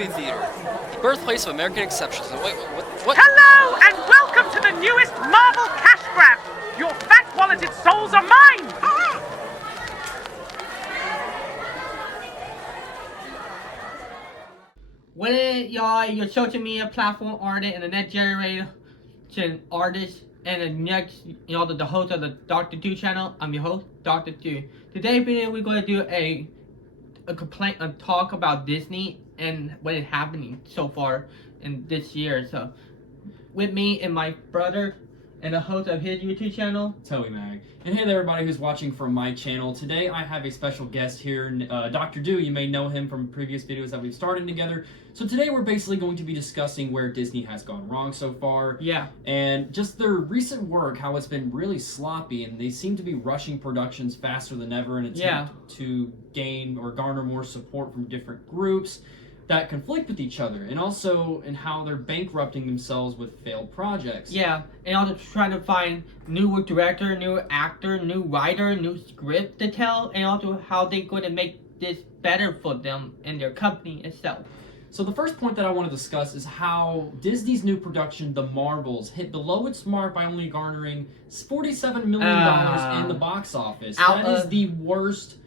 movie theater, the birthplace of American exceptions. Wait, what? Hello and welcome to the newest Marvel cash grab. Your fat-walleted souls are mine. What is y'all, your social media platform artist and the next generation artist and the next, the host of the Dr. Do channel. I'm your host, Dr. Do. Today's video, we're going to do a talk about Disney and what is happening so far in this year. So, with me and my brother and the host of his YouTube channel, Toby Mag. And hey there, everybody who's watching from my channel. Today I have a special guest here, Dr. Do. You may know him from previous videos that we've started together. So today we're basically going to be discussing where Disney has gone wrong so far. Yeah. And just their recent work, how it's been really sloppy, and they seem to be rushing productions faster than ever in an attempt to gain or garner more support from different groups that conflict with each other, and also in how they're bankrupting themselves with failed projects. Yeah, and also trying to find new director, new actor, new writer, new script to tell, and also how they're going to make this better for them and their company itself. So the first point that I want to discuss is how Disney's new production, The Marvels, hit below its mark by only garnering $47 million in the box office. That is the worst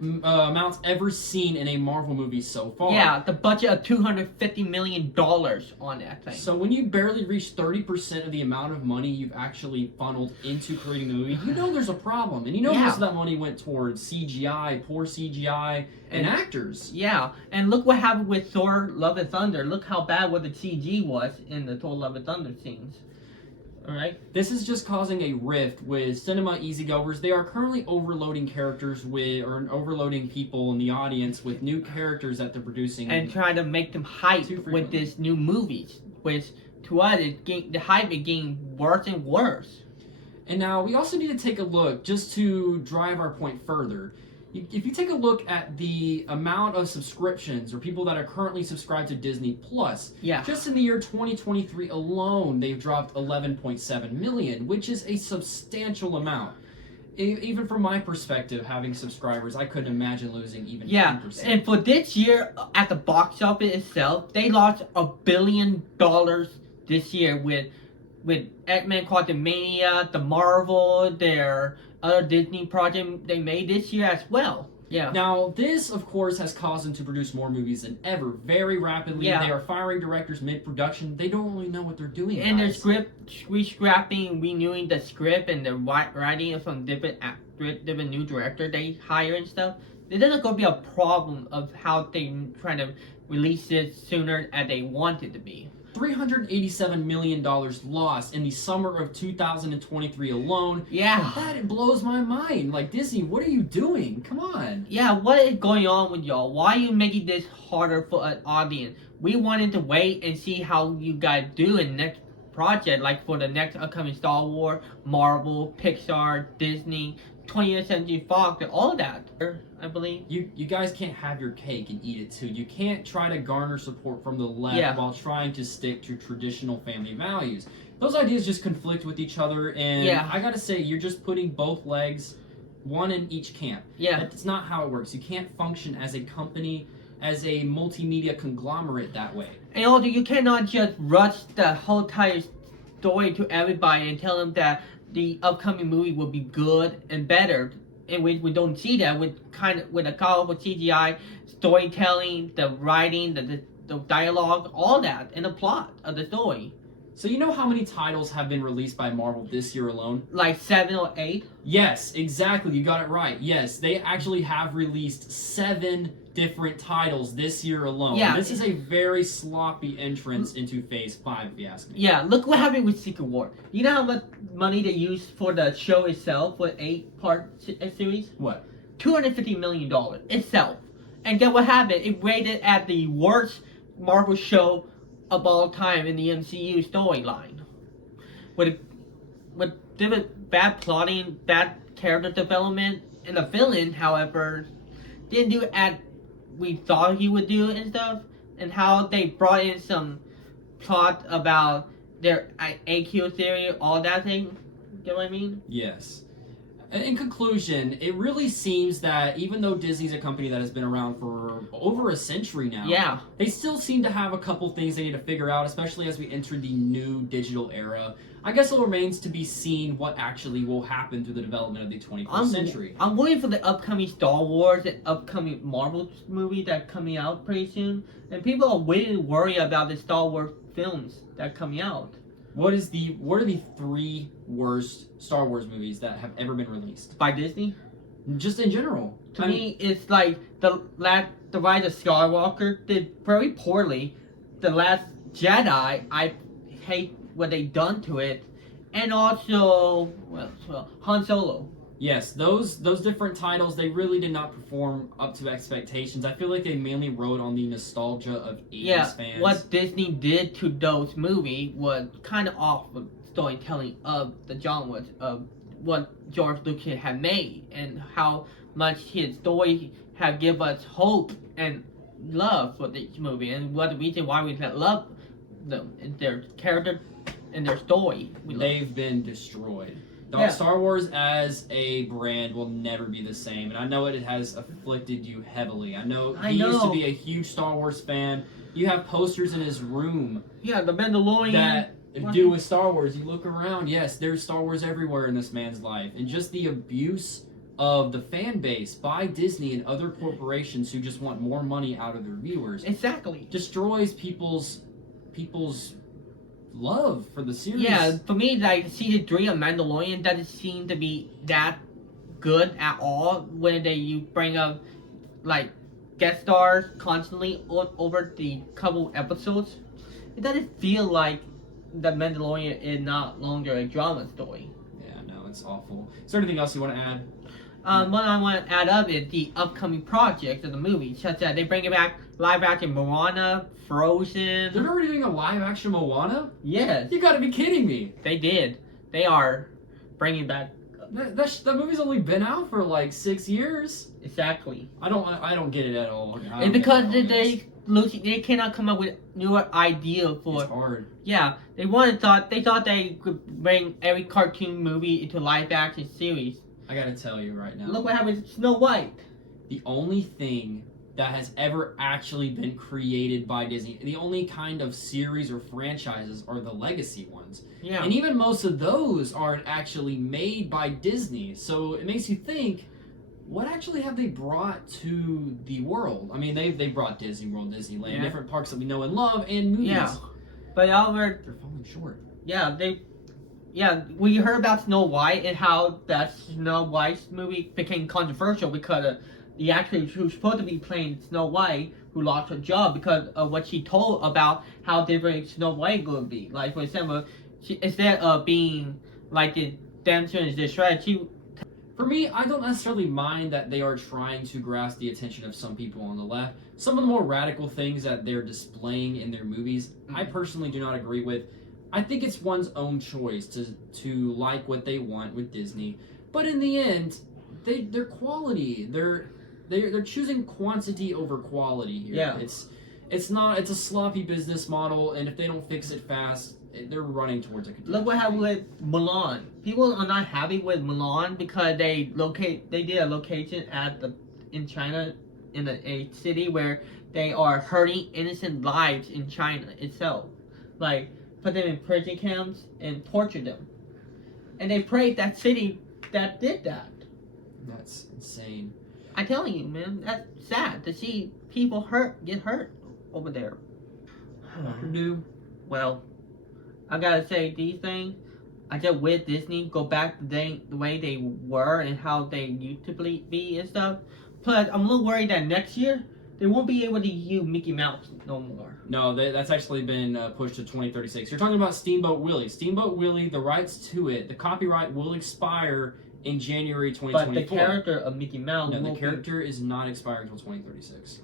amounts ever seen in a Marvel movie so far. Yeah, the budget of $250 million on that thing. So when you barely reach 30% of the amount of money you've actually funneled into creating the movie, you know there's a problem. And you know most of that money went towards CGI, poor CGI, and actors. Yeah, and look what happened with Thor Love and Thunder. Look how bad what the CG was in the Thor Love and Thunder scenes. Alright? This is just causing a rift with cinema easygoers. They are currently overloading characters or overloading people in the audience with new characters that they're producing. And trying to make them hype with this new movies, which to us, the hype is getting worse and worse. And now we also need to take a look, just to drive our point further. If you take a look at the amount of subscriptions or people that are currently subscribed to Disney Plus, just in the year 2023 alone, they've dropped 11.7 million, which is a substantial amount. Even from my perspective, having subscribers, I couldn't imagine losing even 10%. And for this year, at the box office itself, they lost $1 billion this year with X-Men Quantumania, the Marvel, their other Disney project they made this year as well. Yeah. Now, this, of course, has caused them to produce more movies than ever, very rapidly. Yeah. They are firing directors mid-production. They don't really know what they're doing, And guys. their script, rescrapping, renewing the script, and the writing from different new director they hire and stuff. There's not going to be a problem of how they trying to release this sooner as they want it to be. $387 million lost in the summer of 2023 alone. Yeah. That blows my mind. Like, Disney, what are you doing? Come on. Yeah, what is going on with y'all? Why are you making this harder for an audience? We wanted to wait and see how you guys do in the next project, like for the next upcoming Star Wars, Marvel, Pixar, Disney, 20th Century Fox, and all that, I believe. You guys can't have your cake and eat it too. You can't try to garner support from the left while trying to stick to traditional family values. Those ideas just conflict with each other, and I gotta say, you're just putting both legs, one in each camp. Yeah. That's not how it works. You can't function as a company, as a multimedia conglomerate that way. And also, you cannot just rush the whole entire story to everybody and tell them that the upcoming movie will be good and better, and we don't see that with a colorful CGI, storytelling, the writing, the dialogue, all that, and the plot of the story. So you know how many titles have been released by Marvel this year alone? Like 7 or 8? Yes, exactly. You got it right. Yes, they actually have released 7 different titles this year alone. Yeah. This is a very sloppy entrance into Phase 5, if you ask me. Yeah, look what happened with Secret War. You know how much money they used for the show itself, for 8-part series? What? $250 million itself. And guess what happened? It rated at the worst Marvel show of all time in the MCU storyline. With different bad plotting, bad character development, and the villain, however, didn't do as we thought he would do and stuff, and how they brought in some plot about their AQ theory, all that thing. Get what I mean? Yes. In conclusion, it really seems that even though Disney's a company that has been around for over a century now, Yeah. they still seem to have a couple things they need to figure out, especially as we enter the new digital era. I guess it remains to be seen what actually will happen through the development of the 21st century. I'm waiting for the upcoming Star Wars and upcoming Marvel movie that's coming out pretty soon. And people are waiting to worry about the Star Wars films that are coming out. What are the 3 worst Star Wars movies that have ever been released? By Disney? Just in general. To me, it's like the Rise of Skywalker did very poorly. The Last Jedi, I hate what they done to it, and also Han Solo. Yes, those different titles, they really did not perform up to expectations. I feel like they mainly rode on the nostalgia of 80s fans. What Disney did to those movies was kind of off with storytelling of the genres of what George Lucas had made and how much his story had given us hope and love for this movie, and what the reason why we love them and their character and their story. They've been destroyed. Yeah. Star Wars as a brand will never be the same, and I know it has afflicted you heavily. I know he used to be a huge Star Wars fan. You have posters in his room. Yeah, The Mandalorian. That do with Star Wars. You look around, yes, there's Star Wars everywhere in this man's life, and just the abuse of the fan base by Disney and other corporations who just want more money out of their viewers. Exactly. Destroys people's love for the series. Yeah, for me, like season 3 of Mandalorian doesn't seem to be that good at all. When you bring up like guest stars constantly over the couple episodes, it doesn't feel like the Mandalorian is not longer a drama story. Yeah, no, it's awful. Is there anything else you want to add? What I want to add up is the upcoming projects of the movie, such as they bring it back live action Moana, Frozen. They're already doing a live action Moana? Yes. You gotta be kidding me. They did. They are bringing back. That movie's only been out for like 6 years. Exactly. I don't get it at all. It's because they cannot come up with newer idea for. It's hard. Yeah, they thought they could bring every cartoon movie into live action series. I gotta tell you right now. Look what happened to Snow White. The only thing that has ever actually been created by Disney, the only kind of series or franchises are the legacy ones. Yeah. And even most of those aren't actually made by Disney. So it makes you think, what actually have they brought to the world? I mean, they brought Disney World, Disneyland, different parks that we know and love, and movies. Yeah. But they're falling short. Yeah, we heard about Snow White and how that Snow White movie became controversial because the actress who's supposed to be playing Snow White, who lost her job because of what she told about how different Snow White would be. Like, for example, instead of being like the damsel in distress, For me, I don't necessarily mind that they are trying to grasp the attention of some people on the left. Some of the more radical things that they're displaying in their movies, I personally do not agree with. I think it's one's own choice to like what they want with Disney, but in the end, they're quality. They're choosing quantity over quality here. Yeah. It's a sloppy business model, and if they don't fix it fast, they're running towards a catastrophe. Look what happened with Mulan. People are not happy with Mulan because they did a location in China in a city where they are hurting innocent lives in China itself. Like, put them in prison camps and torture them. And they praised that city that did that. That's insane. I'm telling you, man, that's sad to see people get hurt over there. New. Well, I gotta say, these things, I just wish Disney go back to the way they were and how they used to be and stuff. Plus, I'm a little worried that next year, they won't be able to use Mickey Mouse no more. No, that's actually been pushed to 2036. You're talking about Steamboat Willie. Steamboat Willie, the rights to it, the copyright will expire in January 2024. But the character of Mickey Mouse the character is not expiring until 2036.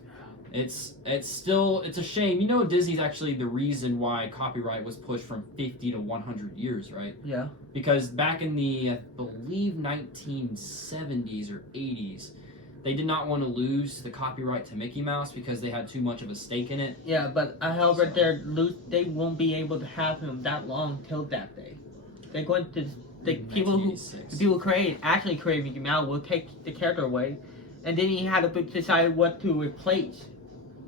It's a shame. You know, Disney's actually the reason why copyright was pushed from 50 to 100 years, right? Yeah. Because back in the, I believe, 1970s or 80s, they did not want to lose the copyright to Mickey Mouse because they had too much of a stake in it. Yeah, but however, they won't be able to have him that long till that day. They're going to the people who actually created Mickey Mouse will take the character away, and then he had to decide what to replace.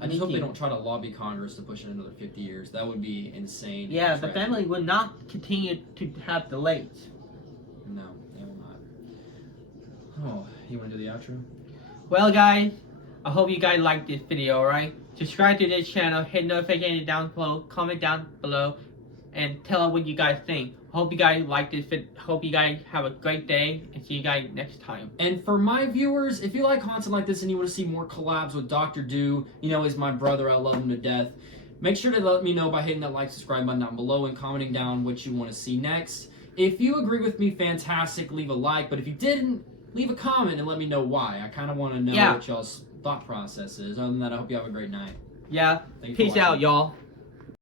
I just hope they don't try to lobby Congress to push it another 50 years. That would be insane. Yeah, the family will not continue to have delays. No, they will not. Oh, you want to do the outro? Well, guys, I hope you guys liked this video, alright? Subscribe to this channel, hit notification down below, comment down below, and tell us what you guys think. Hope you guys like this video. Hope you guys have a great day, and see you guys next time. And for my viewers, if you like content like this and you want to see more collabs with Dr. Do, you know, he's my brother, I love him to death. Make sure to let me know by hitting that like, subscribe button down below and commenting down what you want to see next. If you agree with me, fantastic, leave a like. But if you didn't, leave a comment and let me know why. I kind of want to know what y'all's thought process is. Other than that, I hope you have a great night. Yeah. Peace out, y'all.